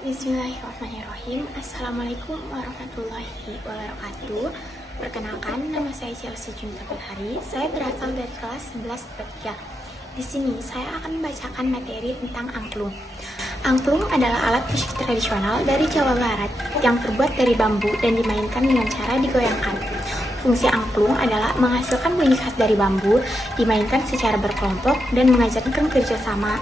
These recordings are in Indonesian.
Bismillahirrahmanirrahim. Assalamualaikum warahmatullahi wabarakatuh. Perkenalkan, nama saya Chelsea Junta Belhari. Saya berasal dari kelas 11 IPA 3. Di sini saya akan membacakan materi tentang angklung. Angklung adalah alat musik tradisional dari Jawa Barat yang terbuat dari bambu dan dimainkan dengan cara digoyangkan. Fungsi angklung adalah menghasilkan bunyi khas dari bambu, dimainkan secara berkelompok dan mengajarkan kerjasama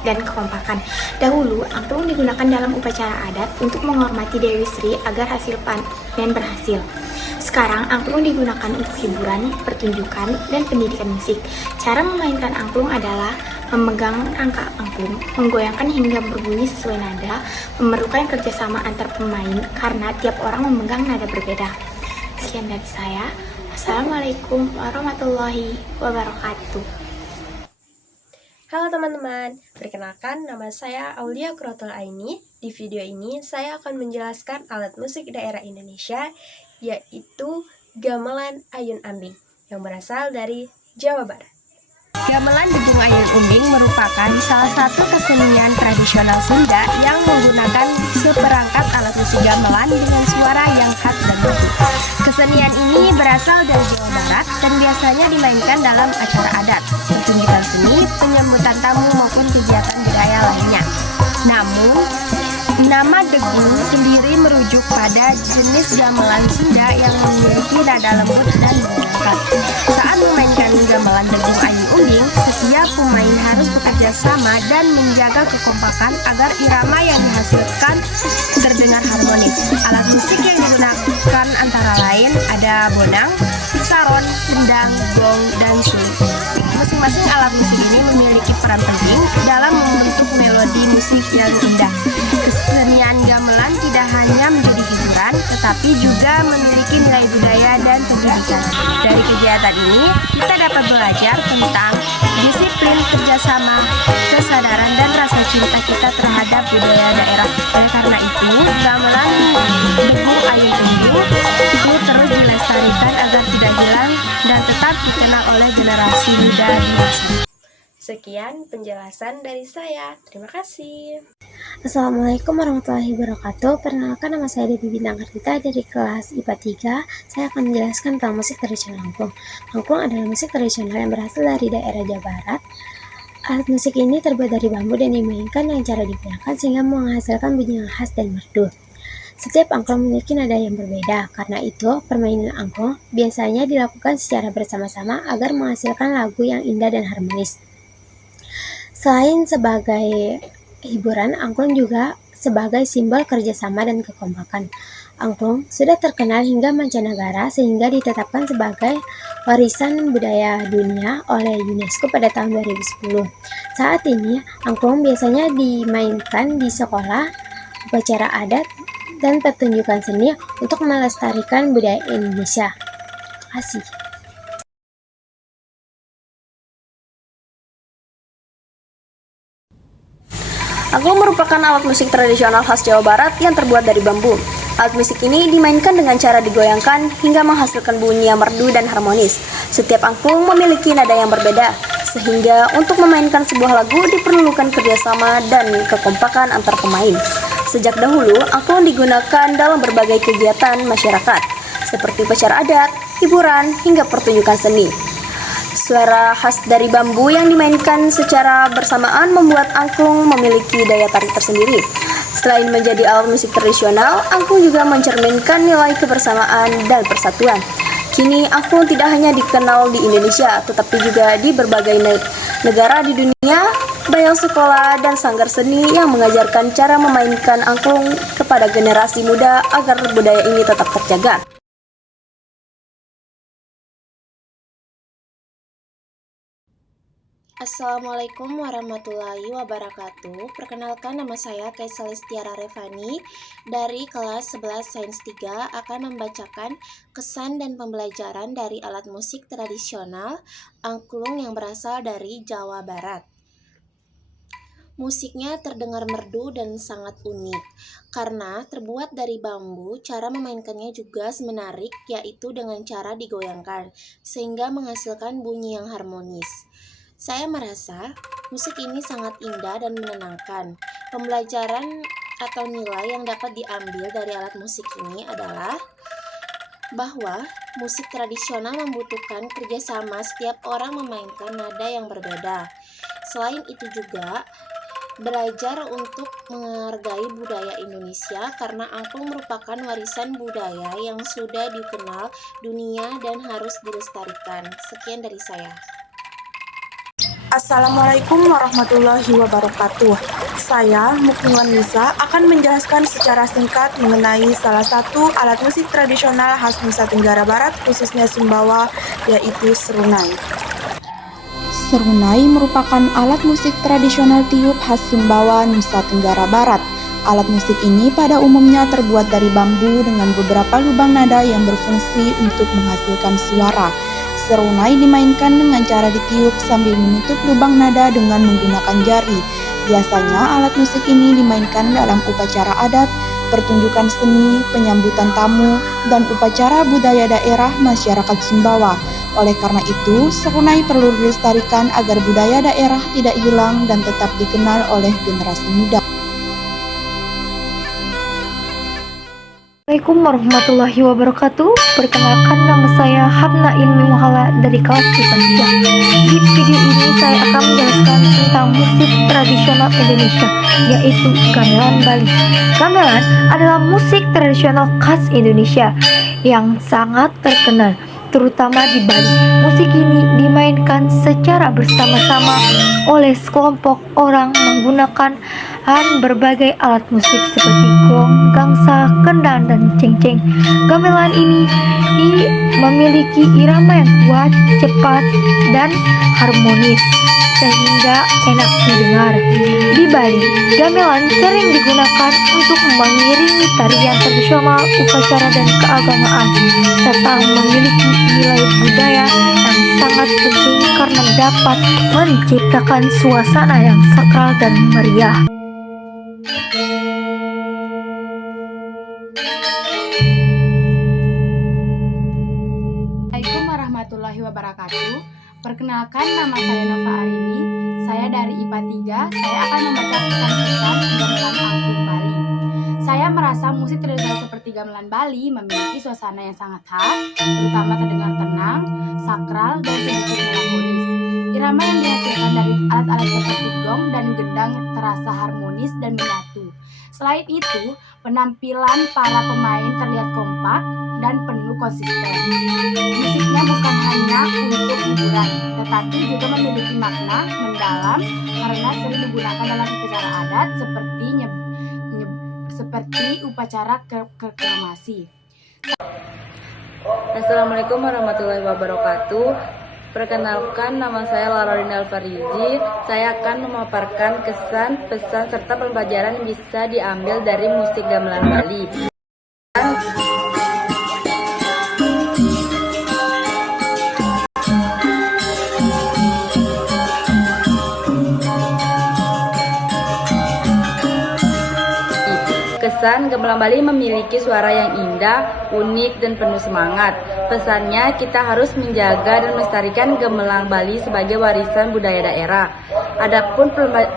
dan kekompakan. Dahulu, angklung digunakan dalam upacara adat untuk menghormati Dewi Sri agar hasil panen berhasil. Sekarang, angklung digunakan untuk hiburan, pertunjukan, dan pendidikan musik. Cara memainkan angklung adalah memegang rangka angklung, menggoyangkan hingga berbunyi sesuai nada, memerlukan kerjasama antar pemain karena tiap orang memegang nada berbeda. Sekian dari saya. Wassalamualaikum warahmatullahi wabarakatuh. Halo teman-teman, perkenalkan nama saya Aulia Kurotul Aini. Di video ini saya akan menjelaskan alat musik daerah Indonesia, yaitu gamelan ayun ambing yang berasal dari Jawa Barat. Gamelan Degung Ayun Umbing merupakan salah satu kesenian tradisional Sunda yang menggunakan seperangkat alat musik gamelan dengan suara yang khas dan merdu. Kesenian ini berasal dari Jawa Barat dan biasanya dimainkan dalam acara adat, pertunjukan seni, penyambutan tamu maupun kegiatan budaya lainnya. Namun, nama degung sendiri merujuk pada jenis gamelan Sunda yang memiliki nada lembut dan menyenangkan. Saat memainkan gamelan Degung Ayun Umbing, setiap pemain harus bekerja sama dan menjaga kekompakan agar irama yang dihasilkan terdengar harmonis. Alat musik yang digunakan antara lain ada bonang, saron, kendang, gong, dan suling. Masing-masing alat musik ini memiliki peran penting dalam membentuk melodi musik yang indah. Kesenian gamelan tidak hanya menjadi hiburan, tetapi juga memiliki nilai budaya dan pendidikan. Dari kegiatan ini, kita dapat belajar tentang disiplin, kerjasama, kesadaran, dan rasa cinta kita terhadap budaya daerah. Oleh karena itu, gamelan Degung Ayun Umbing itu terus dilestarikan agar tidak hilang dan tetap dikenal oleh generasi muda di masa. Sekian penjelasan dari saya. Terima kasih. Assalamualaikum warahmatullahi wabarakatuh. Perkenalkan, nama saya Devi Bintang Kartita dari kelas IPA 3. Saya akan menjelaskan tentang musik tradisional angklung. Angklung adalah musik tradisional yang berasal dari daerah Jawa Barat. Alat musik ini terbuat dari bambu dan dimainkan dengan cara digoyangkan sehingga menghasilkan bunyi yang khas dan merdu. Setiap angklung memiliki nada yang berbeda. Karena itu, permainan angklung biasanya dilakukan secara bersama-sama agar menghasilkan lagu yang indah dan harmonis. Selain sebagai hiburan, angklung juga sebagai simbol kerjasama dan kekompakan. Angklung sudah terkenal hingga mancanegara sehingga ditetapkan sebagai warisan budaya dunia oleh UNESCO pada tahun 2010. Saat ini, angklung biasanya dimainkan di sekolah, upacara adat, dan pertunjukan seni untuk melestarikan budaya Indonesia. Terima kasih. Angklung merupakan alat musik tradisional khas Jawa Barat yang terbuat dari bambu. Alat musik ini dimainkan dengan cara digoyangkan hingga menghasilkan bunyi yang merdu dan harmonis. Setiap angklung memiliki nada yang berbeda, sehingga untuk memainkan sebuah lagu diperlukan kerjasama dan kekompakan antar pemain. Sejak dahulu, angklung digunakan dalam berbagai kegiatan masyarakat, seperti upacara adat, hiburan, hingga pertunjukan seni. Suara khas dari bambu yang dimainkan secara bersamaan membuat angklung memiliki daya tarik tersendiri. Selain menjadi alat musik tradisional, angklung juga mencerminkan nilai kebersamaan dan persatuan. Kini, angklung tidak hanya dikenal di Indonesia, tetapi juga di berbagai negara di dunia. Banyak sekolah dan sanggar seni yang mengajarkan cara memainkan angklung kepada generasi muda agar budaya ini tetap terjaga. Assalamualaikum warahmatullahi wabarakatuh. Perkenalkan, nama saya Kaisa Lestiara Revani dari kelas 11 Sains 3 akan membacakan kesan dan pembelajaran dari alat musik tradisional angklung yang berasal dari Jawa Barat. Musiknya terdengar merdu dan sangat unik. Karena terbuat dari bambu, cara memainkannya juga menarik, yaitu dengan cara digoyangkan, sehingga menghasilkan bunyi yang harmonis. Saya merasa musik ini sangat indah dan menenangkan. Pembelajaran atau nilai yang dapat diambil dari alat musik ini adalah bahwa musik tradisional membutuhkan kerjasama setiap orang memainkan nada yang berbeda. Selain itu juga belajar untuk menghargai budaya Indonesia karena angklung merupakan warisan budaya yang sudah dikenal dunia dan harus dilestarikan. Sekian dari saya. Assalamualaikum warahmatullahi wabarakatuh. Saya, Mukminwan Nisa, akan menjelaskan secara singkat mengenai salah satu alat musik tradisional khas Nusa Tenggara Barat, khususnya Sumbawa, yaitu serunai. Serunai merupakan alat musik tradisional tiup khas Sumbawa, Nusa Tenggara Barat. Alat musik ini pada umumnya terbuat dari bambu dengan beberapa lubang nada yang berfungsi untuk menghasilkan suara. Serunai dimainkan dengan cara ditiup sambil menutup lubang nada dengan menggunakan jari. Biasanya alat musik ini dimainkan dalam upacara adat, pertunjukan seni, penyambutan tamu, dan upacara budaya daerah masyarakat Sumbawa. Oleh karena itu, serunai perlu dilestarikan agar budaya daerah tidak hilang dan tetap dikenal oleh generasi muda. Assalamualaikum warahmatullahi wabarakatuh. Perkenalkan, nama saya Habna Ilmi Muhala dari kelas IPA 3. Di video ini saya akan menjelaskan tentang musik tradisional Indonesia, yaitu gamelan Bali. Gamelan adalah musik tradisional khas Indonesia yang sangat terkenal, terutama di Bali. Musik ini dimainkan secara bersama-sama oleh sekelompok orang menggunakan berbagai alat musik seperti gong, gangsa, kendang, dan cengceng. Gamelan ini memiliki irama yang kuat, cepat, dan harmonis sehingga enak didengar. Di Bali, gamelan sering digunakan untuk mengiringi tarian tradisional, upacara, dan keagamaan, serta memiliki nilai budaya yang sangat penting karena dapat menciptakan suasana yang sakral dan meriah. Assalamualaikum warahmatullahi wabarakatuh. Perkenalkan, nama saya Nova Arini. Saya dari IPA 3. Saya akan membaca pesan-pesan gamelan angklung Bali. Saya merasa musik tradisional seperti gamelan Bali memiliki suasana yang sangat khas, terutama terdengar tenang, sakral, dan sedikit melankolis. Irama yang dihasilkan dari alat-alat seperti gong dan gendang terasa harmonis dan menyatu. Selain itu, penampilan para pemain terlihat kompak dan penuh konsisten. Musiknya bukan hanya untuk hiburan, tetapi juga memiliki makna mendalam karena sering digunakan dalam upacara adat seperti upacara proklamasi. Assalamualaikum warahmatullahi wabarakatuh. Perkenalkan, nama saya Laurina Alfarizi. Saya akan memaparkan kesan, pesan, serta pembelajaran yang bisa diambil dari musik gamelan Bali. Kesan, gamelan Bali memiliki suara yang indah, unik, dan penuh semangat. Pesannya, kita harus menjaga dan melestarikan gamelan Bali sebagai warisan budaya daerah. Adapun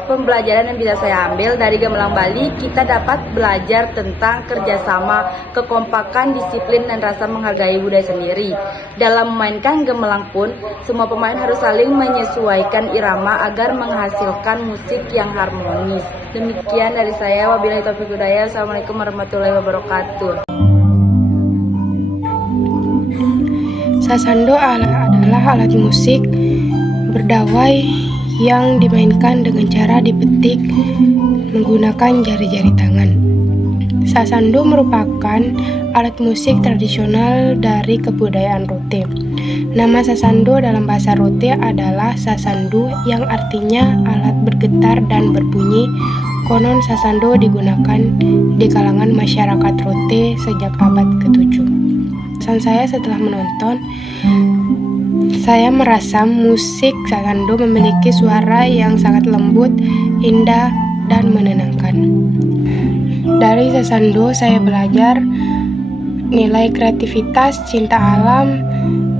pembelajaran yang bisa saya ambil dari gamelan Bali, kita dapat belajar tentang kerjasama, kekompakan, disiplin, dan rasa menghargai budaya sendiri. Dalam memainkan gamelan pun, semua pemain harus saling menyesuaikan irama agar menghasilkan musik yang harmonis. Demikian dari saya, wabillahi taufiq hidayah. Assalamualaikum warahmatullahi wabarakatuh. Sasando adalah alat musik berdawai yang dimainkan dengan cara dipetik menggunakan jari-jari tangan. Sasando merupakan alat musik tradisional dari kebudayaan Rote. Nama sasando dalam bahasa Rote adalah sasandu yang artinya alat bergetar dan berbunyi. Konon sasando digunakan di kalangan masyarakat Rote sejak abad ke-7. Pesan saya setelah menonton, saya merasa musik sasando memiliki suara yang sangat lembut, indah, dan menenangkan. Dari sasando saya belajar nilai kreativitas, cinta alam,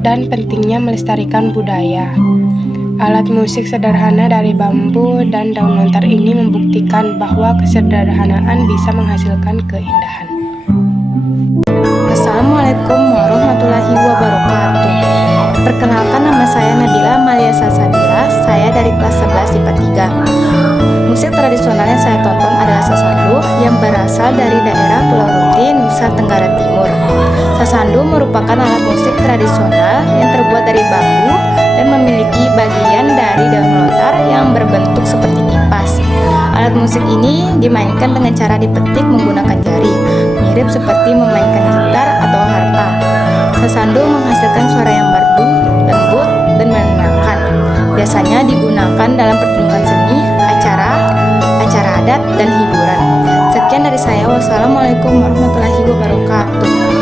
dan pentingnya melestarikan budaya. Alat musik sederhana dari bambu dan daun lontar ini membuktikan bahwa kesederhanaan bisa menghasilkan keindahan. Assalamualaikum warahmatullahi wabarakatuh. Perkenalkan, nama saya Nabila Malia Salsabila. Saya dari kelas 11 IPA 3. Musik tradisional yang saya tonton adalah sasandu yang berasal dari daerah Pulau Ruti, Nusa Tenggara Timur. Sasandu merupakan alat musik tradisional yang terbuat dari bambu dan memiliki bagian dari daun lontar yang berbentuk seperti kipas. Alat musik ini dimainkan dengan cara dipetik menggunakan jari, mirip seperti memainkan gitar atau harpa. Sasandu menghasilkan suara yang merdu, lembut, dan menenangkan. Biasanya digunakan dalam pertunjukan seni, acara adat, dan hiburan. Sekian dari saya. Wassalamualaikum warahmatullahi wabarakatuh.